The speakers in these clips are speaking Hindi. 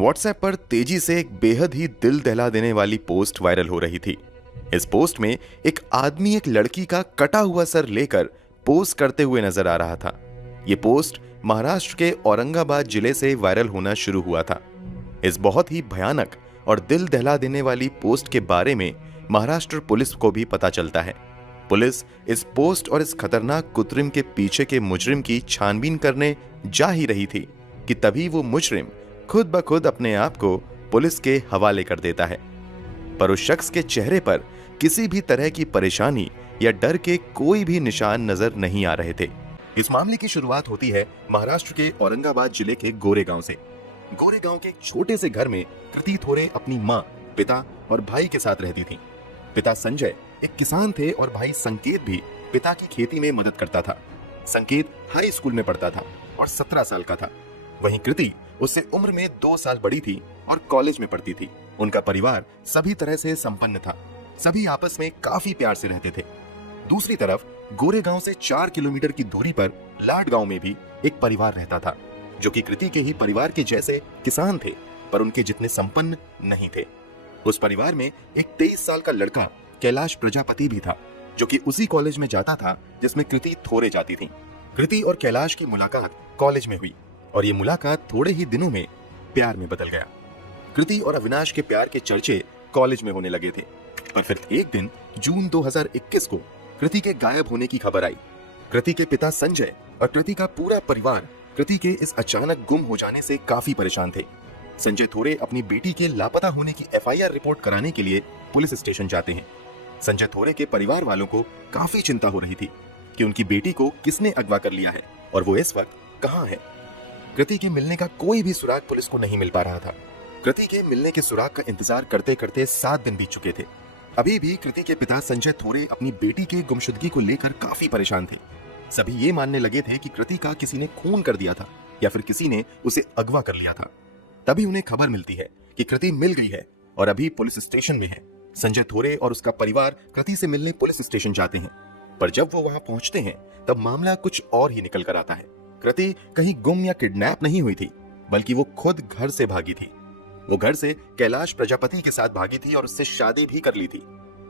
व्हाट्सएप पर तेजी से एक बेहद ही दिल दहला देने वाली पोस्ट वायरल हो रही थी। इस पोस्ट में एक आदमी एक लड़की का कटा हुआ सर लेकर पोज करते हुए नजर आ रहा था। ये पोस्ट महाराष्ट्र के औरंगाबाद जिले से वायरल होना शुरू हुआ था। इस बहुत ही भयानक और दिल दहला देने वाली पोस्ट के बारे में महाराष्ट्र पुलिस को भी पता चलता है। पुलिस इस पोस्ट और इस खतरनाक कुत्रिम के पीछे के मुजरिम की छानबीन करने जा ही रही थी कि तभी वो मुजरिम खुद ब खुद अपने आप को पुलिस के हवाले कर देता है। पर उस शख्स के चेहरे पर किसी भी तरह की परेशानी या डर के कोई भी निशान नजर नहीं आ रहे थे। इस मामले की शुरुआत होती है महाराष्ट्र के औरंगाबाद जिले के गोरेगांव से। गोरेगांव के एक छोटे से घर में कृति थोरे अपनी माँ, पिता और भाई के साथ रहती थी। पिता संजय एक किसान थे और भाई संकेत भी पिता की खेती में मदद करता था। संकेत हाई स्कूल में पढ़ता था और 17 साल का था। वहीं कृति उससे उम्र में 2 साल बड़ी थी और कॉलेज में पढ़ती थी। उनका परिवार सभी तरह से संपन्न था। सभी आपस में काफी प्यार से रहते थे। दूसरी तरफ गोरेगांव से 4 किलोमीटर की दूरी पर लाडगांव में भी एक परिवार रहता था, जो कि कृति के ही परिवार के जैसे किसान थे, पर उनके जितने संपन्न नहीं थे। उस परिवार में एक 23 साल का लड़का कैलाश प्रजापति भी था, जो कि उसी कॉलेज में जाता था जिसमें कृति थोरे जाती थी। कृति और कैलाश की मुलाकात कॉलेज में हुई और ये मुलाकात थोड़े ही दिनों में प्यार में बदल गया। कृति और अविनाश के प्यार के चर्चे कॉलेज में होने लगे थे। पर फिर एक दिन जून 2021 को कृति के गायब होने की खबर आई। कृति के पिता संजय और कृति का पूरा परिवार कृति के इस अचानक गुम हो जाने से काफी परेशान थे। संजय थोरे अपनी बेटी के लापता होने की FIR रिपोर्ट कराने के लिए पुलिस स्टेशन जाते हैं। संजय थोरे के परिवार वालों को काफी चिंता हो रही थी कि उनकी बेटी को किसने अगवा कर लिया है और वो इस वक्त कहाँ है। कृति के मिलने का कोई भी सुराग पुलिस को नहीं मिल पा रहा था। कृति के मिलने के सुराग का इंतजार करते करते 7 दिन बीत चुके थे। अभी भी कृति के पिता संजय थोरे अपनी बेटी के गुमशुदगी को लेकर काफी परेशान थे। सभी ये मानने लगे थे कि कृति का किसी ने खून कर दिया था या फिर किसी ने उसे अगवा कर लिया था। तभी उन्हें खबर मिलती है कि कृति मिल गई है और अभी पुलिस स्टेशन में है। संजय थोरे और उसका परिवार कृति से मिलने पुलिस स्टेशन जाते हैं, पर जब वो वहां पहुंचते हैं तब मामला कुछ और ही निकल कर आता है। कृति कहीं गुम या किडनैप नहीं हुई थी, बल्कि वो खुद घर से भागी थी। वो घर से कैलाश प्रजापति के साथ भागी थी और उससे शादी भी कर ली थी।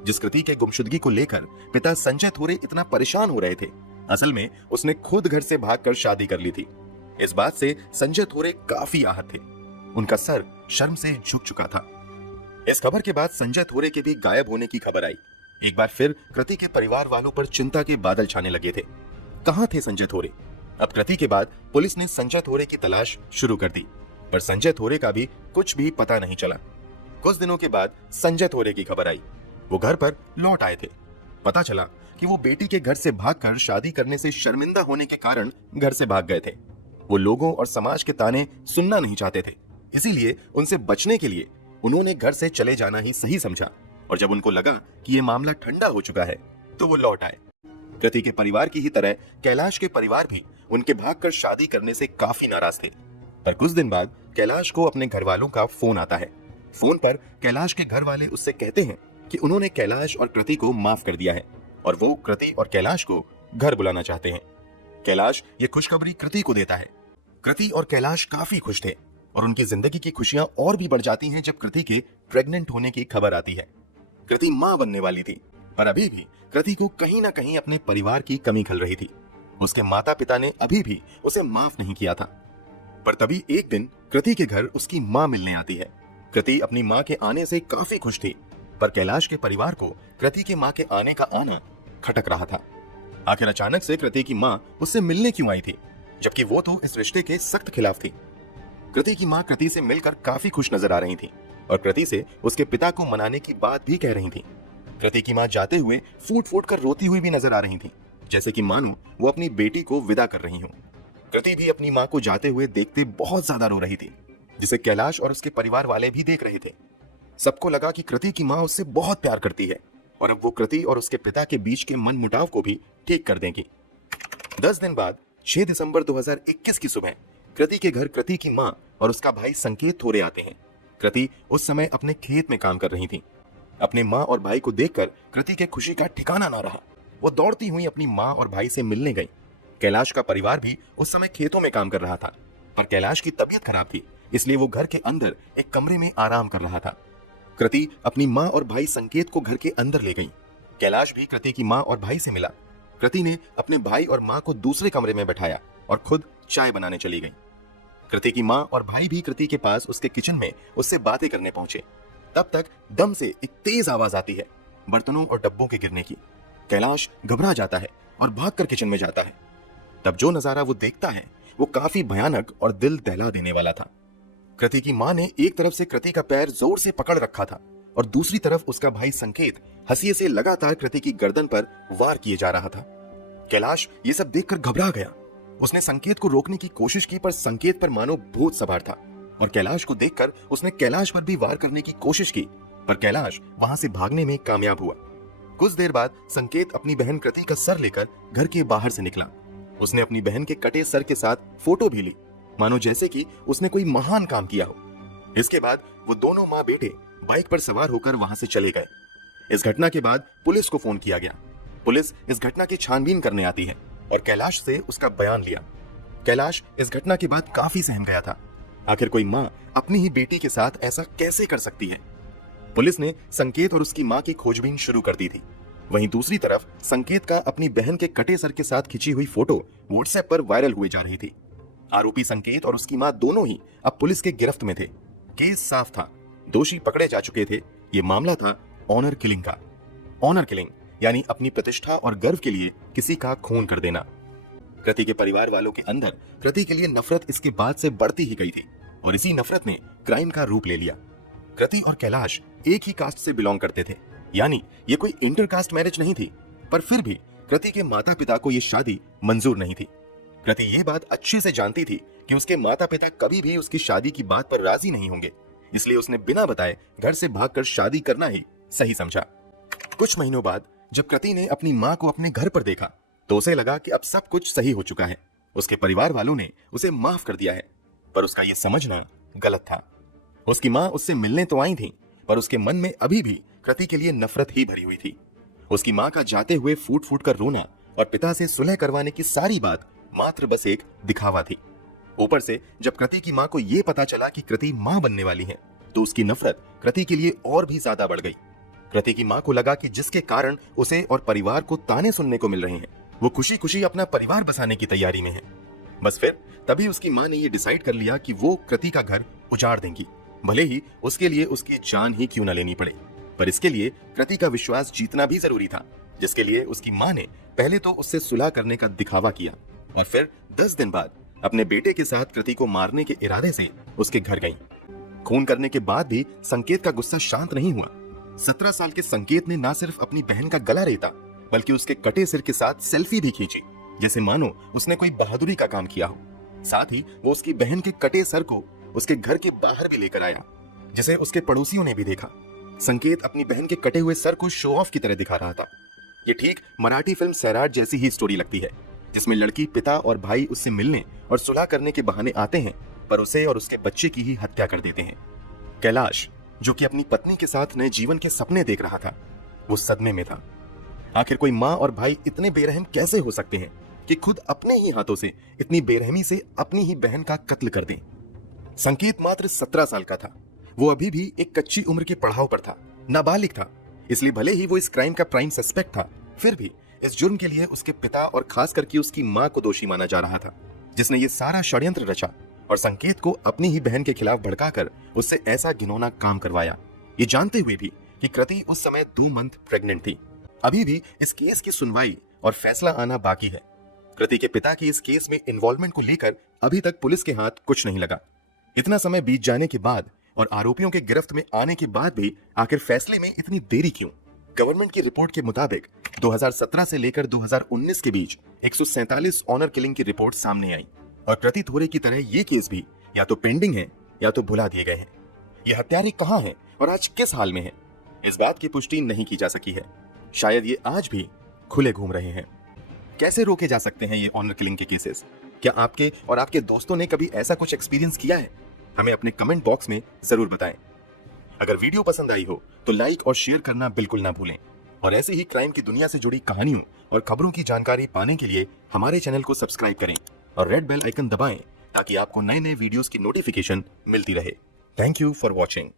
जिस कृति के गुमशुदगी को लेकर पिता संजय थोरे इतना परेशान हो रहे थे, असल में उसने खुद घर से भागकर शादी कर ली थी। इस बात से संजय थोरे काफी आहत थे। उनका सर शर्म से झुक चुका था। इस खबर के बाद संजय थोरे के भी गायब होने की खबर आई। एक बार फिर कृति के परिवार वालों पर चिंता के बादल छाने लगे थे। कहाँ थे संजय थोरे? अब कृति के बाद पुलिस ने संजय थोरे की तलाश शुरू कर दी, पर संजय थोरे का भी कुछ भी पता नहीं चला। कुछ दिनों के बाद संजय थोरे की खबर आई। वो घर पर लौट आए थे। पता चला कि वो बेटी के घर से भागकर शादी करने से शर्मिंदा होने के कारण घर से भाग गए थे। वो लोगों और समाज के ताने सुनना नहीं चाहते थे, इसीलिए उनसे बचने के लिए उन्होंने घर से चले जाना ही सही समझा। और जब उनको लगा कि ये मामला ठंडा हो चुका है तो वो लौट आए। कृति के परिवार की ही तरह कैलाश के परिवार भी उनके भागकर शादी करने से काफी नाराज थे। पर कुछ दिन बाद कैलाश को अपने घर वालों का फोन आता है। फोन पर कैलाश के घर वाले उससे कहते हैं कि उन्होंने कैलाश और कृति को माफ कर दिया है और वो कृति और कैलाश को घर बुलाना चाहते हैं। कैलाश ये खुशखबरी कृति को देता है। कृति और कैलाश काफी खुश थे और उनकी जिंदगी की खुशियां और भी बढ़ जाती हैं जब कृति के प्रेग्नेंट होने की खबर आती है। कृति मां बनने वाली थी, पर अभी भी कृति को कहीं ना कहीं अपने परिवार की कमी खल रही थी। उसके माता पिता ने अभी भी उसे माफ नहीं किया था। पर तभी एक दिन कृति के घर उसकी मां मिलने आती है। कृति अपनी मां के आने से काफी खुश थी, पर कैलाश के परिवार को कृति के मां के आने का आना खटक रहा था। आखिर अचानक से कृति की मां उससे मिलने क्यों आई थी, जबकि वो तो इस रिश्ते के सख्त खिलाफ थी। कृति की मां कृति से मिलकर काफी खुश नजर आ रही थी और कृति से उसके पिता को मनाने की बात भी कह रही थी। कृति की मां जाते हुए फूट फूट कर रोती हुई भी नजर आ रही थी, जैसे कि मानो वो अपनी बेटी को विदा कर रही हो। कृति भी अपनी मां को जाते हुए देखते बहुत ज्यादा रो रही थी, जिसे कैलाश और उसके परिवार वाले भी देख रहे थे। सबको लगा कि कृति की मां उससे बहुत प्यार करती है और अब वो कृति और उसके पिता के बीच के मन मुटाव को भी ठीक कर देंगी। 10 दिन बाद 6 दिसंबर 2021 की सुबह कृति के घर कृति की मां और उसका भाई संकेत थोरे आते हैं। कृति उस समय अपने खेत में काम कर रही थी। अपने मां और भाई को देखकर कृति के खुशी का ठिकाना ना रहा। वो दौड़ती हुई अपनी मां और भाई से मिलने गई। कैलाश का परिवार भी उस समय खेतों में काम कर रहा था, पर कैलाश की तबीयत खराब थी, इसलिए वो घर के अंदर एक कमरे में आराम कर रहा था। कृति अपनी माँ और भाई संकेत को घर के अंदर ले गई। कैलाश भी कृति की माँ और भाई से मिला। कृति ने अपने भाई और माँ को दूसरे कमरे में बैठाया और खुद चाय बनाने चली गई। कृति की माँ और भाई भी कृति के पास उसके किचन में उससे बातें करने पहुंचे। तब तक दम से एक तेज आवाज आती है, बर्तनों और डब्बों के गिरने की। कैलाश घबरा जाता है और भागकर किचन में जाता है। तब जो नजारा वो देखता है वो काफी भयानक और दिल दहला देने वाला था। कृति की माँ ने एक तरफ से कृति का पैर जोर से पकड़ रखा था और दूसरी तरफ उसका भाई संकेत हंसिए से लगातार कृति की गर्दन पर वार किए जा रहा था। कैलाश ये सब देखकर घबरा गया। उसने संकेत को रोकने की कोशिश की पर संकेत पर मानो भूत सवार था और कैलाश को देखकर उसने कैलाश पर भी वार करने की कोशिश की, पर कैलाश वहां से भागने में कामयाब हुआ। कुछ देर बाद संकेत अपनी बहन कृति का सर लेकर घर के बाहर से निकला। उसने अपनी बहन के कटे सर के साथ फोटो भी ली, मानो जैसे कि उसने कोई महान काम किया हो। इसके बाद वो दोनों माँ बेटे बाइक पर सवार होकर वहां से चले गए। इस घटना के बाद पुलिस को फोन किया गया। पुलिस इस घटना की छानबीन करने आती है और कैलाश से उसका बयान लिया। कैलाश इस घटना के बाद काफी सहम गया था। आखिर कोई माँ अपनी ही बेटी के साथ ऐसा कैसे कर सकती है। पुलिस ने संकेत और उसकी माँ की खोजबीन शुरू कर दी थी। वहीं दूसरी तरफ संकेत का अपनी बहन के कटे सर के साथ खिंची हुई फोटो व्हाट्सएप पर वायरल हुई जा रही थी। आरोपी संकेत और उसकी माँ दोनों ही अब पुलिस के गिरफ्त में थे। केस साफ था, दोषी पकड़े जा चुके थे। ये मामला था ऑनर किलिंग का। ऑनर किलिंग यानी अपनी प्रतिष्ठा और गर्व के लिए किसी का खून कर देना। कृति के परिवार वालों के अंदर कृति के लिए नफरत इसके बाद से बढ़ती ही गई थी और इसी नफरत ने क्राइम का रूप ले लिया। कृति और कैलाश एक ही कास्ट से बिलोंग करते थे, यानी ये कोई इंटरकास्ट मैरिज नहीं थी, पर फिर भी कृति के माता पिता को ये शादी मंजूर नहीं थी। कृति ये बात अच्छे से जानती थी कि उसके माता पिता कभी भी उसकी शादी की बात पर राजी नहीं होंगे, इसलिए उसने बिना बताए घर से भागकर शादी करना ही सही समझा। कुछ महीनों बाद जब कृति ने अपनी माँ को अपने घर पर देखा तो उसे लगा कि अब सब कुछ सही हो चुका है। उसके परिवार वालों ने उसे माफ कर दिया है, पर उसका यह समझना गलत था। उसकी माँ उससे मिलने तो आई थी, पर उसके मन में अभी भी कृति के लिए नफरत ही भरी हुई थी। उसकी माँ का जाते हुए फूट फूट कर रोना और पिता से सुलह करवाने की सारी बात मात्र बस एक दिखावा थी। ऊपर से जब कृति की माँ को यह पता चला कि कृति माँ बनने वाली है तो उसकी नफरत कृति के लिए और भी ज्यादा बढ़ गई। कृति की माँ को लगा कि जिसके कारण उसे और परिवार को ताने सुनने को मिल रहे हैं, वो खुशी खुशी अपना परिवार बसाने की तैयारी में है। बस फिर तभी उसकी माँ ने ये डिसाइड कर लिया कि वो कृति का घर उजाड़ देंगी, भले ही उसके लिए उसकी जान ही क्यों न लेनी पड़े। पर इसके लिए कृति का विश्वास जीतना भी जरूरी था, जिसके लिए उसकी माँ ने पहले तो उससे सुलह करने का दिखावा किया और फिर 10 दिन बाद अपने बेटे के साथ कृति को मारने के इरादे से उसके घर गई। खून करने के बाद भी संकेत का गुस्सा शांत नहीं हुआ। 17 साल के संकेत ने न सिर्फ अपनी बहन का गला रेता बल्कि उसके कटे सिर के साथ सेल्फी भी खींची, जैसे मानो उसने कोई बहादुरी का काम किया हो। साथ ही वो उसकी बहन के कटे सर को उसके घर के बाहर भी लेकर आया, जिसे उसके पड़ोसियों ने भी देखा। संकेत अपनी बहन के कटे हुए सर को शो ऑफ की तरह दिखा रहा था। ये ठीक मराठी फिल्म सैराट जैसी ही स्टोरी लगती है, जिसमें लड़की पिता और भाई उससे मिलने और सुलह करने के बहाने आते हैं, पर उसे और उसके बच्चे की ही हत्या कर देते हैं। कैलाश, जो कि अपनी पत्नी के साथ नए जीवन के सपने देख रहा था, वो सदमे में था। आखिर कोई माँ और भाई इतने बेरहम कैसे हो सकते हैं कि खुद अपने ही हाथों से इतनी बेरहमी से अपनी ही बहन का कत्ल कर दें। संकेत मात्र 17 साल का था। वो अभी भी एक कच्ची उम्र के पड़ाव पर था, नाबालिग था। इसलिए भले ही वो इस क्राइम का प्राइम सस्पेक्ट था, फिर भी इस जुर्म के लिए उसके पिता और खास करके उसकी माँ को दोषी माना जा रहा था, जिसने ये सारा षड्यंत्र रचा और संकेत को अपनी ही बहन के खिलाफ भड़काकर उससे ऐसा घिनौना काम करवाया, ये जानते हुए भी कि कृति उस समय 2 मंथ प्रेग्नेंट थी। अभी भी इस केस की सुनवाई और फैसला आना बाकी है। कृति के पिता की इस केस में इन्वॉल्वमेंट को लेकर अभी तक पुलिस के हाथ कुछ नहीं लगा। इतना समय बीत जाने के बाद और आरोपियों के गिरफ्त में आने के बाद भी आखिर फैसले में इतनी देरी क्यों? गवर्नमेंट की रिपोर्ट के मुताबिक 2017 से लेकर 2019 के बीच 147 ऑनर किलिंग की रिपोर्ट सामने आई और प्रतीत हो रही की तरह ये केस भी या तो पेंडिंग है या तो भुला दिए गए हैं। ये हत्यारे कहाँ हैं और आज किस हाल में है, इस बात की पुष्टि नहीं की जा सकी है। शायद ये आज भी खुले घूम रहे हैं। कैसे रोके जा सकते हैं ये ऑनर किलिंग के केसेस? क्या आपके और आपके दोस्तों ने कभी ऐसा कुछ एक्सपीरियंस किया है? हमें अपने कमेंट बॉक्स में जरूर बताएं। अगर वीडियो पसंद आई हो तो लाइक और शेयर करना बिल्कुल ना भूलें और ऐसे ही क्राइम की दुनिया से जुड़ी कहानियों और खबरों की जानकारी पाने के लिए हमारे चैनल को सब्सक्राइब करें और रेड बेल आइकन दबाएं ताकि आपको नए नए वीडियोस की नोटिफिकेशन मिलती रहे। Thank you for watching.